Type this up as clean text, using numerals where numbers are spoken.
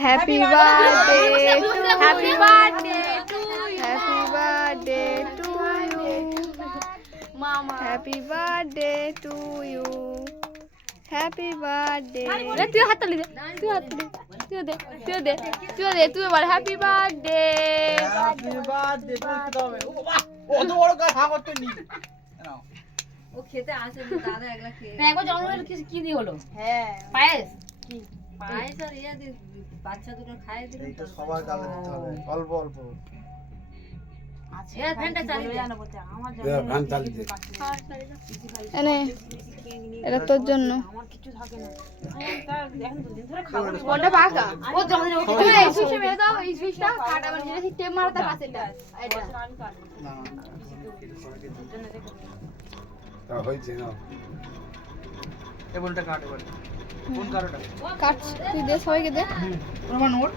Happy birthday happy birthday to happy birthday to you মামা happy birthday to you happy birthday তুই হাত তালি দে তুই হাত তালি তুই বল হ্যাপি বার্থডে হ্যাপি বার্থডে তো হবে অত বড় কাজ হা করতে নি নাও ও খেতে আসে না দাদা একলা খেয়ে একবার জন্মদিন কি দিয়ে হলো হ্যাঁ পায়েস পায়েস আর ইয়া দিয়ে বাচ্চা দুটো খাইয়ে দিল এইটা সবার গালে দিতে হবে অল্প অল্প এর ফ্যানটা চালিয়ে দে ফ্যান চালিয়ে দে। এনে এটা তোর জন্য কোনটা পাকা ও জন্মদিন ও এই সুইচে মেরে দাও এই সুইচটা কাটা মানে যেটা ঠিক টেপ মারতে পাশেটা এটা না তা হয়েছে না এ বলটা কাটে বল কোন কারোটা কাট তুই দে সবাইকে দে প্রমাণ নোট